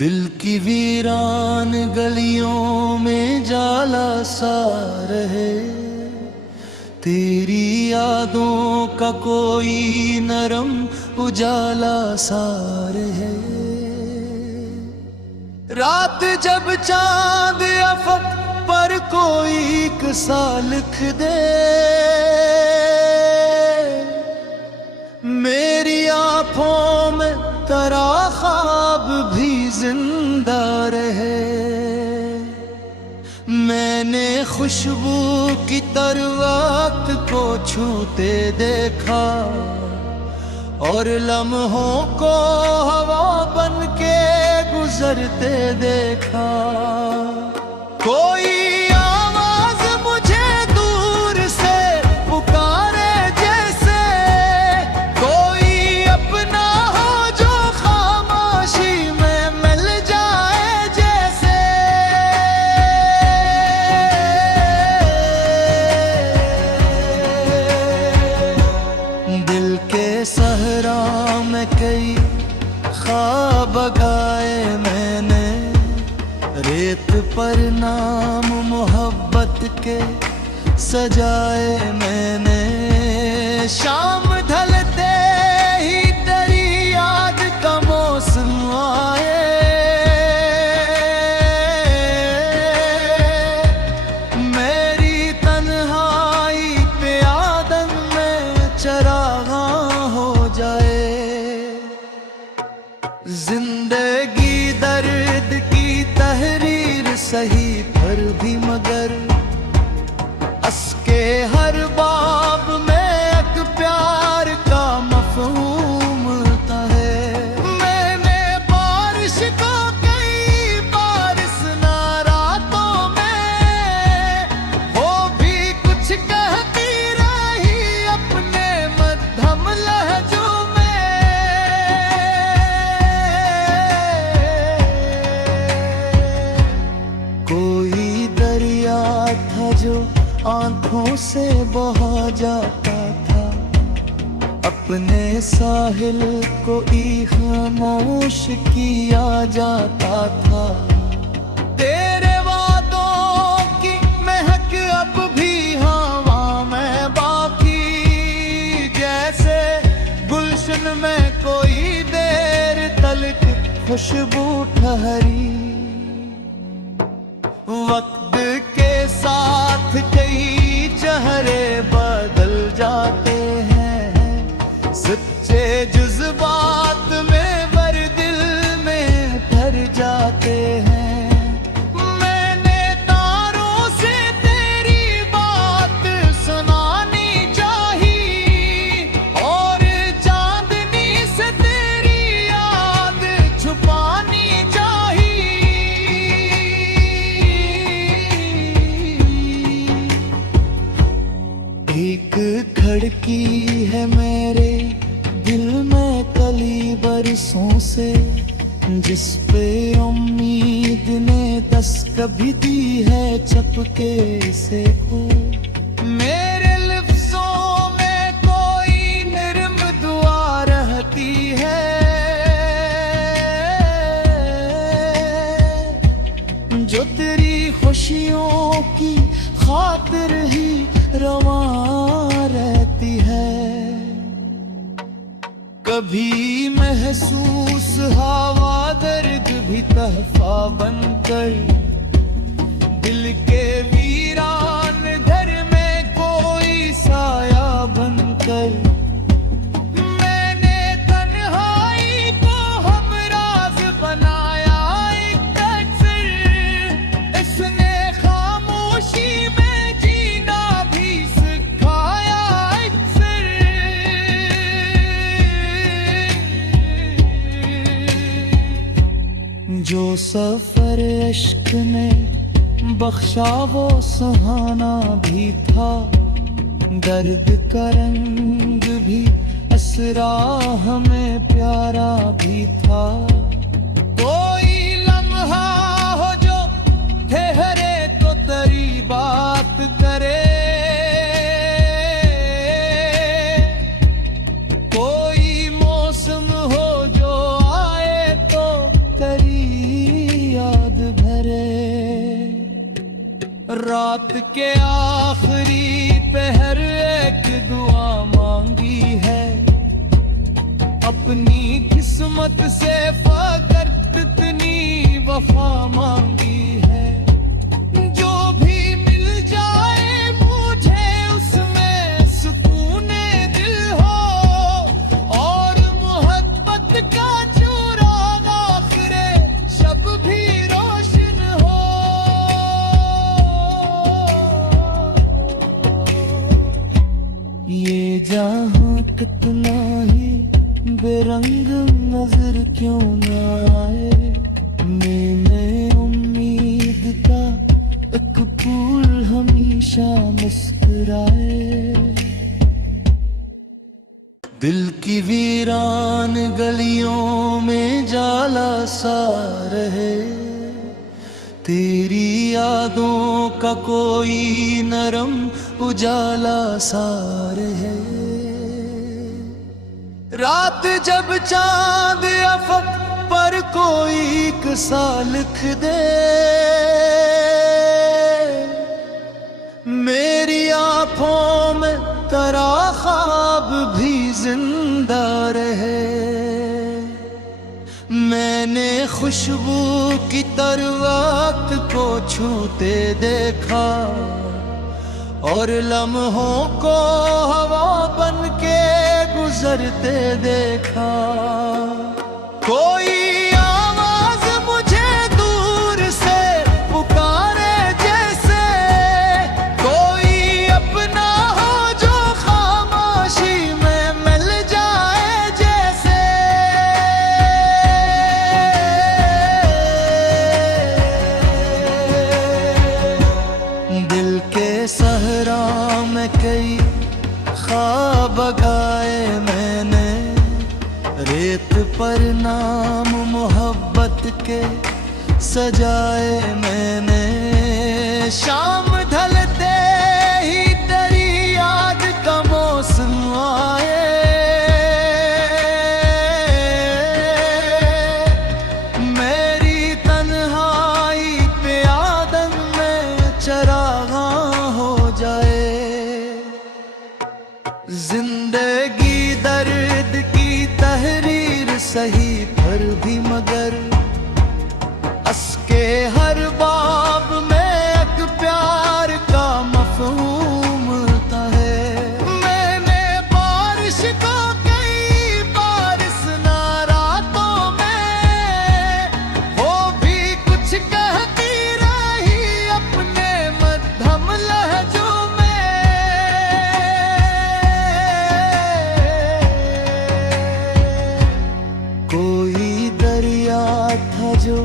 दिल की वीरान गलियों में जाला सा रहे, तेरी यादों का कोई नरम उजाला सा रहे। रात जब चांद अफक पर कोई किस्सा लिख दे, मेरी आंखों में तेरा ख्वाब भी जिंदा रहे। मैंने खुशबू की तरवात को छूते देखा और लम्हों को हवा बन के गुजरते देखा। कोई आवाज मुझे दूर से पुकारे, जैसे कोई अपना हो जो खामोशी में मिल जाए जैसे। दिल के सहरा में कई ख्वाब गाए मैंने, रेत पर नाम मोहब्बत के सजाए मैंने। शाम ढलते ही तेरी याद का मौसम आए, मेरी तन्हाई पे आदम में चरागा हो जाए। जिंदगी दर्द की तहरीर सही पर भी मगर अस्के हर बाब में एक प्यार का मफहूम है। मैंने बारिश को कई बार सुना रातों में, वो भी कुछ कहती रही अपने मध्यम लहजों में। कोई दरिया था जो आंखों से बहा जाता था, अपने साहिल को ही खामोश किया जाता था। तेरे वादों की महक अब भी हवा में बाकी, जैसे गुलशन में कोई देर तलक खुशबू ठहरी। वक्त के साथ कई चेहरे बदल जाते हैं, सच्चे जज्बात में वर दिल में ठहर जाते हैं। मैंने तारों से तेरी बात सुनानी चाहिए और चांदनी से तेरी याद छुपानी चाहिए। एक खिड़की है मेरे दिल में कली बरसों से, जिस पे उम्मीद ने कभी दी है चपके से खो। मेरे लफ्जों में कोई निर्म दुआ रहती है, जो तेरी खुशियों की खातिर ही रवा रहती है। कभी महसूस हवा दर्द भी तहफा बनकर, दिल के वीरान घर में कोई साया बनकर। मैंने तन्हाई को हमराज बनाया एक अक्सर, इसने खामोशी में जीना भी सिखाया अक्सर। जो सफर इश्क ने बख्शा वो सुहाना भी था, दर्द का रंग भी असरा हमें प्यारा भी था। कोई लम्हा हो जो ठहरे तो तेरी बात करे, कोई मौसम हो जो आए तो तेरी रात के आखिरी पहर एक दुआ मांगी है, अपनी किस्मत से फकत इतनी वफा मांगी है। जो भी मिल जाए मुझे उसमें सुकूने दिल हो, और मोहब्बत का चुराग आखिरे शब भी रोशन हो। ये जहां कितना ही बेरंग नजर क्यों ना आए, मैंने उम्मीद का एक फूल हमेशा मुस्कुराए। दिल की वीरान गलियों में जाला सा रहे, तेरी यादों का कोई नरम उजाला सा रहे। रात जब चांद अफक पर कोई किस्सा लिख दे, मेरी आंखों में तेरा ख्वाब भी जिंदा रहे। मैंने खुशबू की तरवक्त को छूते देखा, और लम्हों को हवा बन के गुजरते देखा। कोई आवाज मुझे दूर से पुकारे जैसे, कोई अपना हो जो खामोशी में मिल जाए जैसे। दिल के सहरा में कई ख्वाब गाए मैंने, रेत पर नाम मोहब्बत के सजाए मैंने। शाम ढलते ही तेरी याद का मौसम आए, मेरी तन्हाई पे आदम में चरागा हो जाए। जिंदगी दर्द की तहरीर सही पर भी मगर, अस्के हर बाब में एक प्यार का मफहूम होता है। मैंने बारिश को कई बार सुना रातों में, वो भी कुछ कहती रही अपने मध्यम लहजों में। कोई दरिया था जो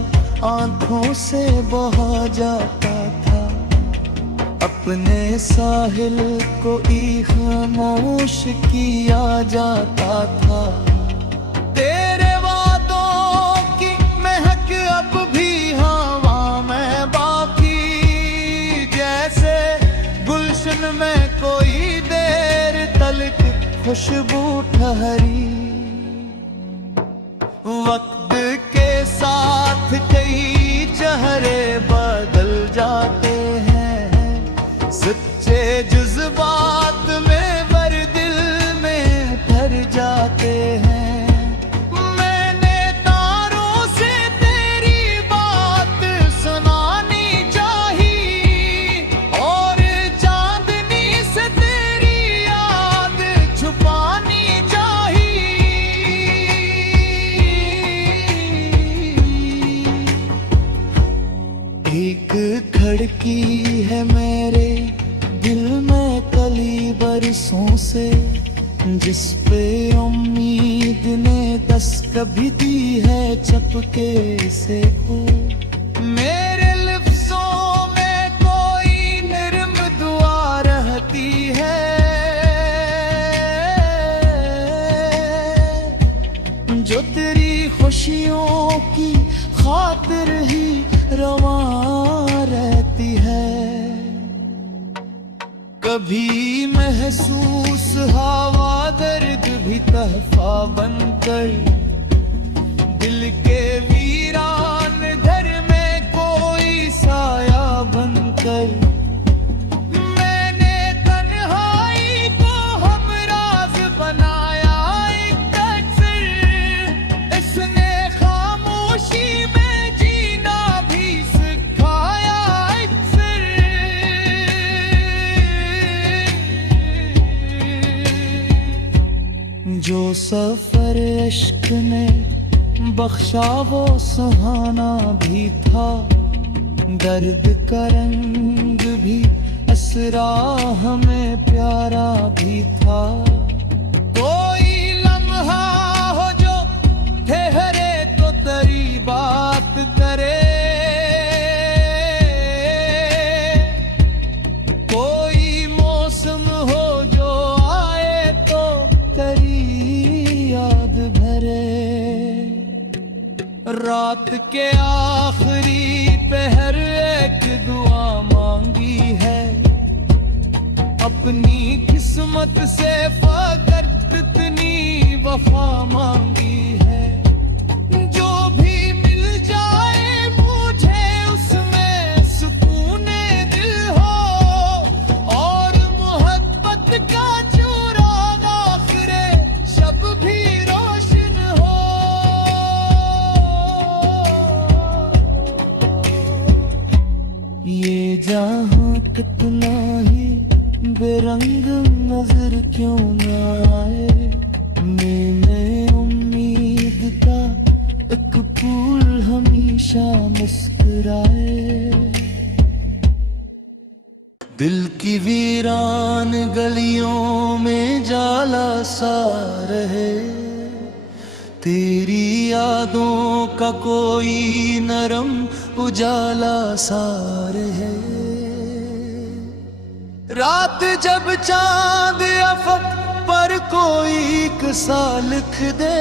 आंखों से बहा जाता था, अपने साहिल को ही खामोश किया जाता था। तेरे वादों की महक अब भी हवा में बाकी, जैसे गुलशन में कोई देर तलक खुशबू ठहरी। वक्त के साथ कई चेहरे बदल जाते हैं, सच्चे जज्बात में वर दिल में भर जाते हैं। मैंने तारों से तेरी बात सुनानी चाहिए, और चांदनी से तेरी याद छुपानी चाहिए। एक खिड़की है मेरे दिल में कली बरसों से, जिस पे उम्मीद ने दस्तक भी दी है चपके से खो। मेरे लफ्जों में कोई नर्म दुआ रहती है, जो तेरी खुशियों की खातिर ही रवा रहती है। कभी महसूस हवा दर्द भी तहफा बनकर, दिल के वीरान घर में कोई साया बनकर। सफर इश्क ने बख्शा वो सुहाना भी था, दर्द का रंग भी असरा हमें प्यारा भी था। कोई लम्हा हो जो ठहरे तो तेरी बात करे, कोई मौसम हो जो आए तो तेरी याद भरे। रात के आखिरी पहर एक दुआ मांगी है, अपनी किस्मत से फकत इतनी वफा मांगी है। जो भी मिल जाए मुझे उसमें सुकूने दिल हो, और मोहब्बत का चुराग आखिरे शब भी रोशन हो। ये जहां कितना ही बेरंग नजर क्यों ना आए, मैंने उम्मीद का एक फूल हमेशा मुस्कुराए। दिल की वीरान गलियों में जाला सा रहे, तेरी यादों का कोई नरम उजाला सा रहे। रात जब चांद अफक पर कोई किस्सा लिख दे,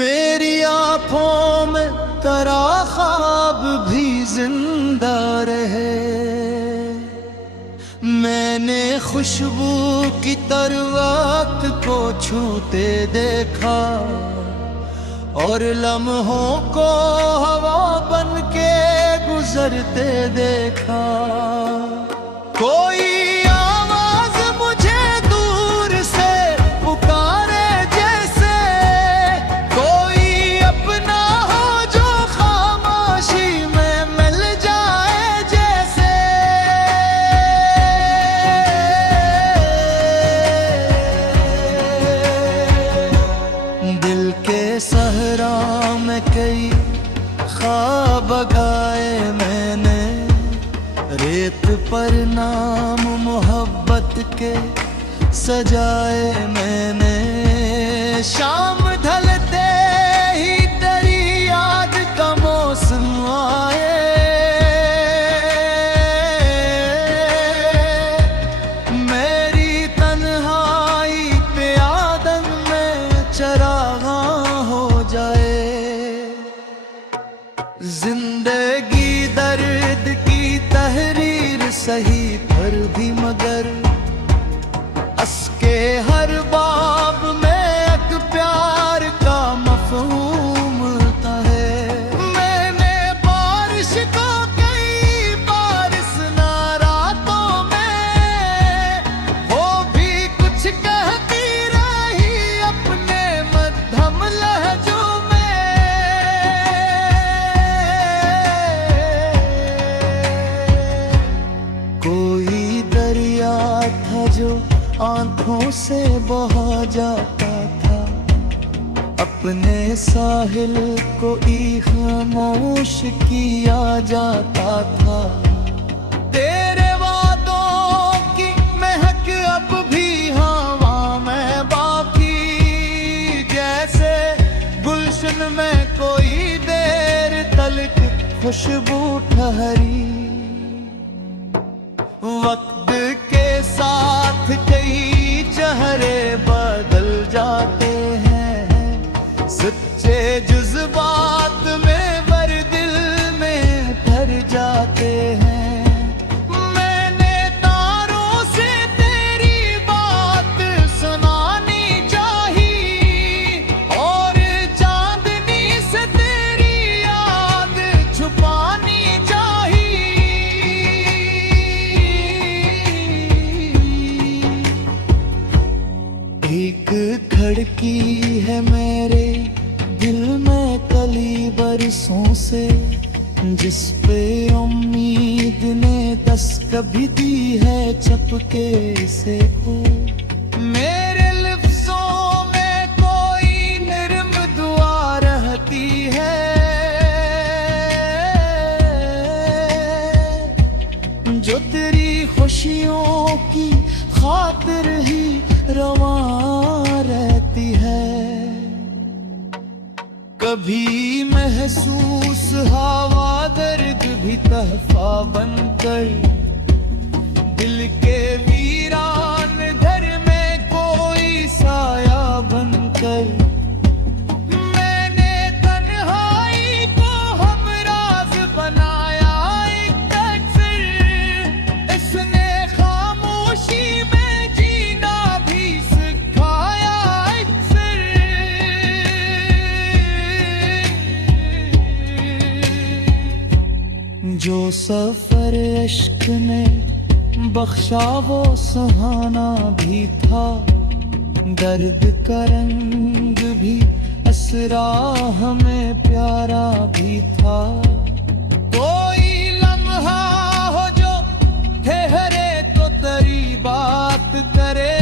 मेरी आंखों में तेरा ख्वाब भी जिंदा रहे। मैंने खुशबू की तरवक्त को छूते देखा, और लम्हों को हवा बन के गुजरते देखा। कोई आवाज मुझे दूर से पुकारे जैसे, कोई अपना हो जो खामोशी में मिल जाए जैसे। दिल के सहरा में कई ख्वाब गाए मैंने, रेत पर नाम मोहब्बत के सजाए मैंने। शाम ढलते ही तेरी याद का मौसम आए, मेरी तन्हाई पे आदम में चरागा हो जाए। जिंदगी दर्द की तहरीर सही पर भी मगर, अस्के हर बाब में एक प्यार का मफहूम है। मैंने बारिश को कई बार सुना रातों में, वो भी कुछ कहती रही अपने मध्यम लहजों में। कोई दरिया था जो आंखों से बहा जाता था, अपने साहिल को ही खामोश किया जाता था। तेरे वादों की महक अब भी हवा में बाकी, जैसे गुलशन में कोई देर तलक खुशबू ठहरी। वक्त के साथ कई चेहरे बदल जाते हैं, सच्चे जज्बात में वर दिल में भर जाते हैं। मैंने तारों से तेरी बात सुनानी चाही, और चांदनी से तेरी याद छुपानी चाही। एक खड़की है मेरे दिल में कली बरसों से, जिस पे उम्मीद ने दस्तक भी दी है चपके से। कभी महसूस हवा दर्द भी तहफा बनकर, दिल के वीरान घर में कोई साया बनकर। मैंने तन्हाई को हमराज बनाया एक तकदीर, इसने खामोशी में जीना भी सिखाया एक फिर। जो सफर इश्क ने बख्शा वो सुहाना भी था, दर्द का रंग भी असरा हमें प्यारा भी था। कोई लम्हा हो जो ठहरे तो तेरी बात करे,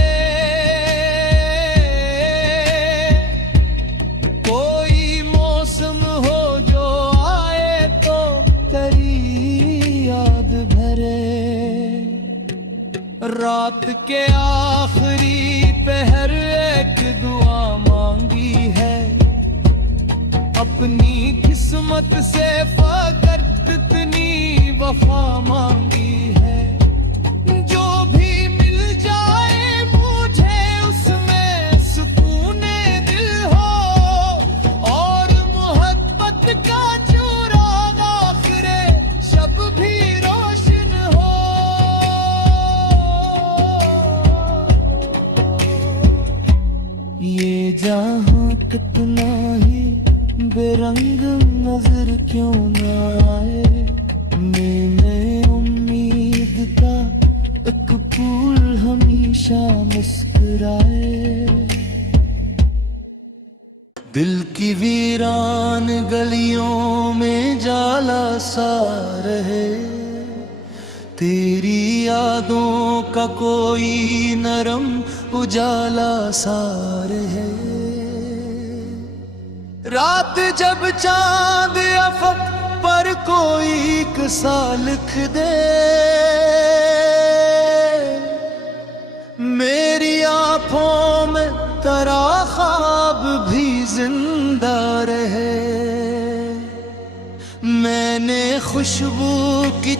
कोई मौसम हो जो आए तो तेरी याद भरे। रात के आखिरी पहर एक दुआ मांगी है, अपनी किस्मत से फकत इतनी वफा मांगी है। जो भी मिल जाए मुझे उसमें सुकूने दिल हो, और मोहब्बत का चुराग आखिरे शब भी रोशन हो। ये जहां कितना ही बेरंग नजर क्यों ना आए, मैंने उम्मीद का एक फूल हमेशा मुस्कुराए। दिल की वीरान गलियों में जाला सा रहे, तेरी यादों का कोई नरम उजाला सा रहे। रात जब चांद अफक पर कोई किस्सा लिख दे, मेरी आंखों में तेरा ख्वाब भी जिंदा रहे। मैंने खुशबू की